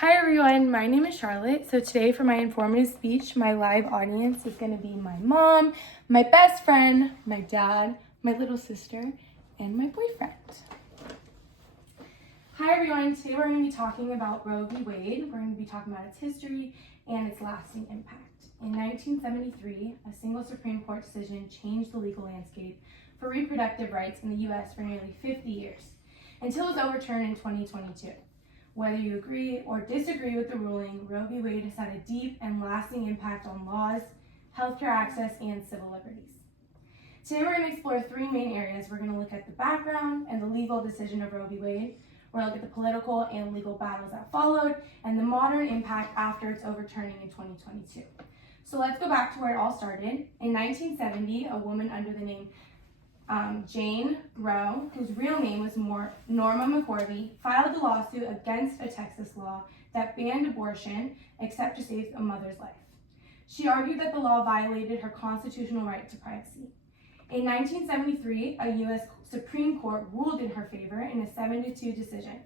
Hi everyone, my name is Charlotte. So today for my informative speech, my live audience is going to be my mom, my best friend, my dad, my little sister, and my boyfriend. Hi everyone, today we're going to be talking about Roe v. Wade. We're going to be talking about its history and its lasting impact. In 1973, a single Supreme Court decision changed the legal landscape for reproductive rights in the US for nearly 50 years, until it was overturned in 2022. Whether you agree or disagree with the ruling, Roe v. Wade has had a deep and lasting impact on laws, healthcare access, and civil liberties. Today we're going to explore three main areas. We're going to look at the background and the legal decision of Roe v. Wade. We're going to look at the political and legal battles that followed, and the modern impact after its overturning in 2022. So let's go back to where it all started. In 1970, a woman under the name Jane Roe, whose real name was Norma McCorvey, filed a lawsuit against a Texas law that banned abortion except to save a mother's life. She argued that the law violated her constitutional right to privacy. In 1973, a U.S. Supreme Court ruled in her favor in a 7-2 decision.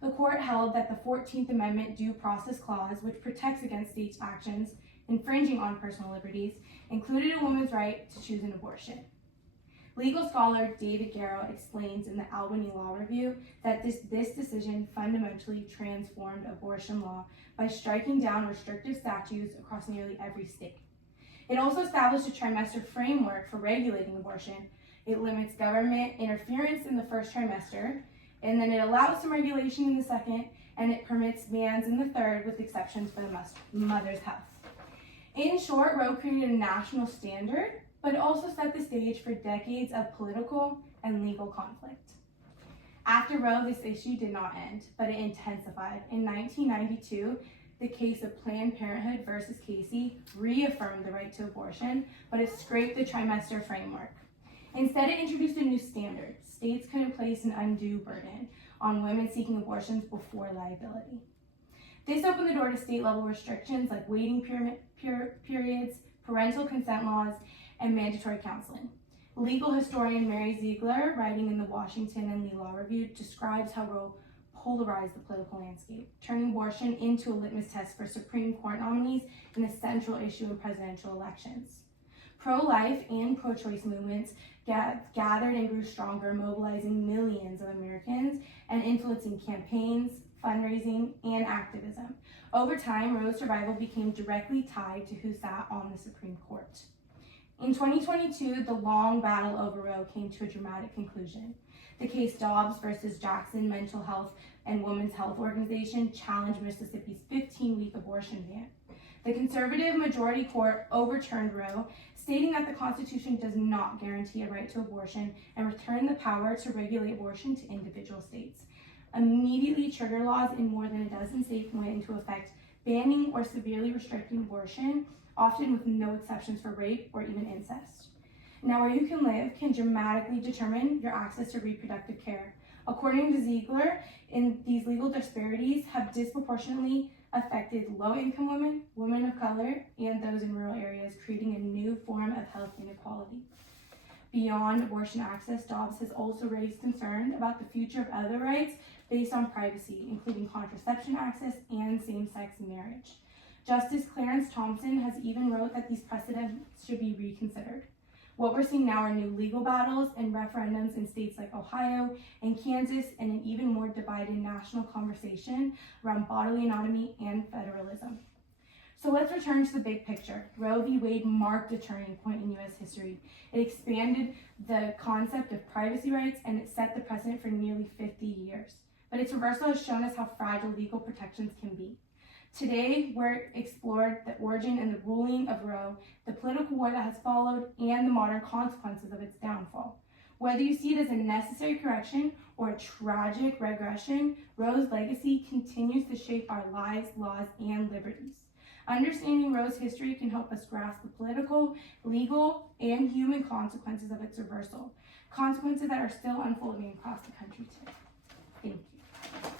The court held that the 14th Amendment Due Process Clause, which protects against states' actions infringing on personal liberties, included a woman's right to choose an abortion. Legal scholar David Garrow explains in the Albany Law Review that this decision fundamentally transformed abortion law by striking down restrictive statutes across nearly every state. It also established a trimester framework for regulating abortion. It limits government interference in the first trimester, and then it allows some regulation in the second, and it permits bans in the third with exceptions for the mother's health. In short, Roe created a national standard, but also set the stage for decades of political and legal conflict. After Roe, this issue did not end, but it intensified. In 1992, the case of Planned Parenthood versus Casey reaffirmed the right to abortion, but it scraped the trimester framework. Instead, it introduced a new standard. States couldn't place an undue burden on women seeking abortions before liability. This opened the door to state-level restrictions like waiting periods, parental consent laws, and mandatory counseling. Legal historian Mary Ziegler, writing in the Washington and Lee Law Review, describes how Roe polarized the political landscape, turning abortion into a litmus test for Supreme Court nominees and a central issue in presidential elections. Pro-life and pro-choice movements gathered and grew stronger, mobilizing millions of Americans and influencing campaigns, fundraising, and activism. Over time, Roe's survival became directly tied to who sat on the Supreme Court. In 2022, the long battle over Roe came to a dramatic conclusion. The case Dobbs versus Jackson Mental Health and Women's Health Organization challenged Mississippi's 15-week abortion ban. The conservative majority court overturned Roe, stating that the Constitution does not guarantee a right to abortion and returned the power to regulate abortion to individual states. Immediately, trigger laws in more than a dozen states went into effect, banning or severely restricting abortion, often with no exceptions for rape or even incest. Now, where you can live can dramatically determine your access to reproductive care. According to Ziegler, these legal disparities have disproportionately affected low-income women, women of color, and those in rural areas, creating a new form of health inequality. Beyond abortion access, Dobbs has also raised concern about the future of other rights based on privacy, including contraception access and same-sex marriage. Justice Clarence Thompson has even wrote that these precedents should be reconsidered. What we're seeing now are new legal battles and referendums in states like Ohio and Kansas, and an even more divided national conversation around bodily autonomy and federalism. So let's return to the big picture. Roe v. Wade marked a turning point in U.S. history. It expanded the concept of privacy rights, and it set the precedent for nearly 50 years. But its reversal has shown us how fragile legal protections can be. Today, we're explored the origin and the ruling of Roe, the political war that has followed, and the modern consequences of its downfall. Whether you see it as a necessary correction or a tragic regression, Roe's legacy continues to shape our lives, laws, and liberties. Understanding Roe's history can help us grasp the political, legal, and human consequences of its reversal, consequences that are still unfolding across the country today. Thank you.